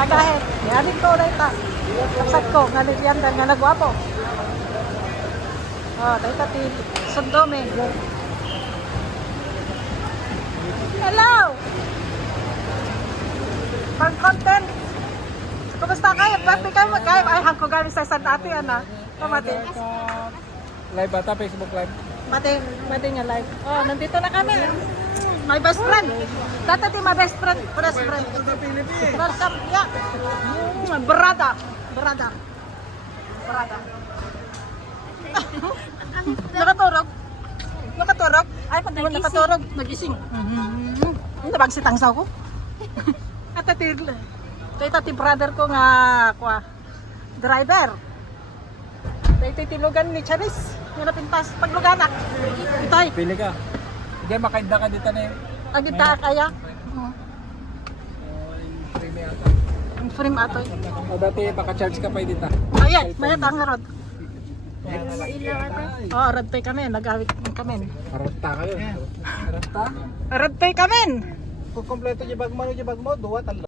Nagahit. Yanin ko na ita. Kapsat ko. Naliliyan dahil nga nagwapo. Oh, tayo tati. Sundome. Hello! Pang content. Kumusta kayo? Birthday kayo mag-live? Ay, hangko galing sa San Ate, ana. Pamati. Live ata, Facebook live. Mati nga live. Oh, nandito na kami. My best friend. Dati my best friend. Best friend. Welcome. Yeah. Brada. Brada. Brada. Nakaturog. Nakaturog. Ay, pati mo nakaturog. Nagising. Hindi bang si tangsaw ko? At tati brother ko nga driver. Dahil tilugan ni Charis. Yung napintas. Pagluganak. Itay. Pili ka. Hindi, makainda ka dito na yun. Agita kaya. Frame ata. Ang frame atoy. O dati, baka charge ka pa dito. Ayan, may tanga rod. Oh, rod tayo kami. Nagawit kami. Arata kayo. Arata? Rod tayo kami. Kung kompleto yung bag mo, duwa, talo.